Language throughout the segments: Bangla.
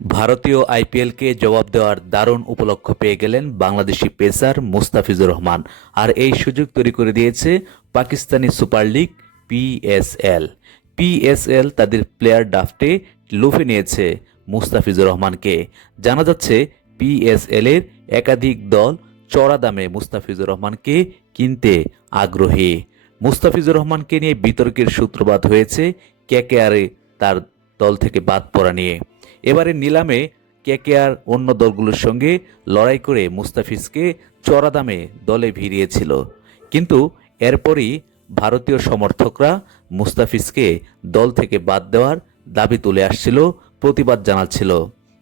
ভারতীয় আইপিএলকে জবাব দেওয়ার দারুণ উপলক্ষ পেয়ে গেলেন বাংলাদেশি পেসার মুস্তাফিজুর রহমান। আর এই সুযোগ তৈরি করে দিয়েছে Pakistani super league PSL PSL তাদের প্লেয়ার ড্রাফটে লুফে নিয়েছে মুস্তাফিজুর রহমানকে। জানা যাচ্ছে পিএসএল এর একাধিক দল চড়া দামে মুস্তাফিজুর রহমানকে কিনতে আগ্রহী। মুস্তাফিজুর রহমানকে নিয়ে বিতর্কের সূত্রপাত হয়েছে কেকেআরে তার দল থেকে বাদ পড়া নিয়ে। এবারে নিলামে কেকেআর অন্য দলগুলোর সঙ্গে লড়াই করে মুস্তাফিজকে চড়া দামে দলে ভিড়িয়েছিল। কিন্তু এরপরই ভারতীয় সমর্থকরা মুস্তাফিজকে দল থেকে বাদ দেওয়ার দাবি তুলে আসছিল, প্রতিবাদ জানাচ্ছিল।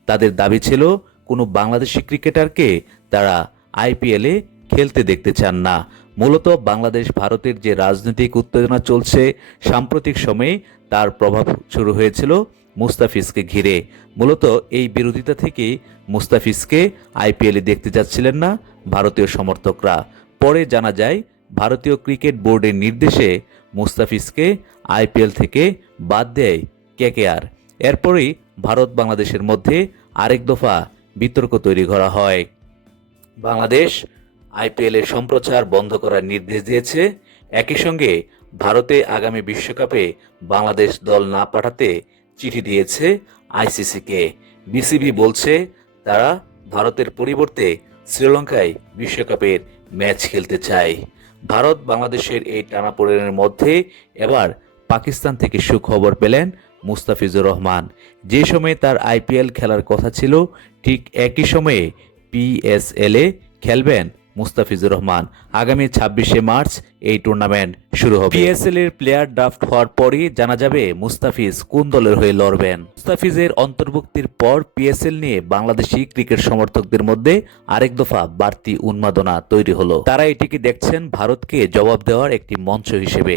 তাদের দাবি ছিল, কোনো বাংলাদেশি ক্রিকেটারকে তারা আইপিএলে খেলতে দেখতে চান না। মূলত বাংলাদেশ ভারতের যে রাজনৈতিক উত্তেজনা চলছে, সাম্প্রতিক সময়ে তার প্রভাব শুরু হয়েছিল মুস্তাফিজকে ঘিরে। মূলত এই বিরোধিতা থেকেই মুস্তাফিজকে আইপিএলে দেখতে যাচ্ছিলেন না ভারতীয় সমর্থকরা। পরে জানা যায়, ভারতীয় ক্রিকেট বোর্ডের নির্দেশে মুস্তাফিজকে আইপিএল থেকে বাদ দেয় কেকেআর। এরপরেই ভারত বাংলাদেশের মধ্যে আরেক দফা বিতর্ক তৈরি করা হয়। বাংলাদেশ আইপিএল এর সম্প্রচার বন্ধ করার নির্দেশ দিয়েছে। একই সঙ্গে ভারতে আগামী বিশ্বকাপে বাংলাদেশ দল না পাঠাতে চিঠি দিয়েছে আইসিসিকে। বিসিবি বলছে তারা ভারতের পরিবর্তে শ্রীলঙ্কায় বিশ্বকাপের ম্যাচ খেলতে চায়। ভারত বাংলাদেশের এই টানাপোড়েনের মধ্যে এবার পাকিস্তান থেকে সুখবর পেলেন মুস্তাফিজুর রহমান। যে সময়ে তার আইপিএল খেলার কথা ছিল, ঠিক একই সময়ে পিএসএল খেলবেন মুস্তাফিজুর রহমান। আগামী ছাব্বিশে মার্চ এই টুর্নামেন্ট শুরু হবে। পিএসএল এর প্লেয়ার ড্রাফট হওয়ার পরই জানা যাবে মুস্তাফিজ কোন দলের হয়ে লড়বেন। মুস্তাফিজের অন্তর্ভুক্তির পর পিএসএল নিয়ে বাংলাদেশি ক্রিকেট সমর্থকদের মধ্যে আরেক দফা বাড়তি উন্মাদনা তৈরি হলো। তারা এটিকে দেখছেন ভারতকে জবাব দেওয়ার একটি মঞ্চ হিসেবে।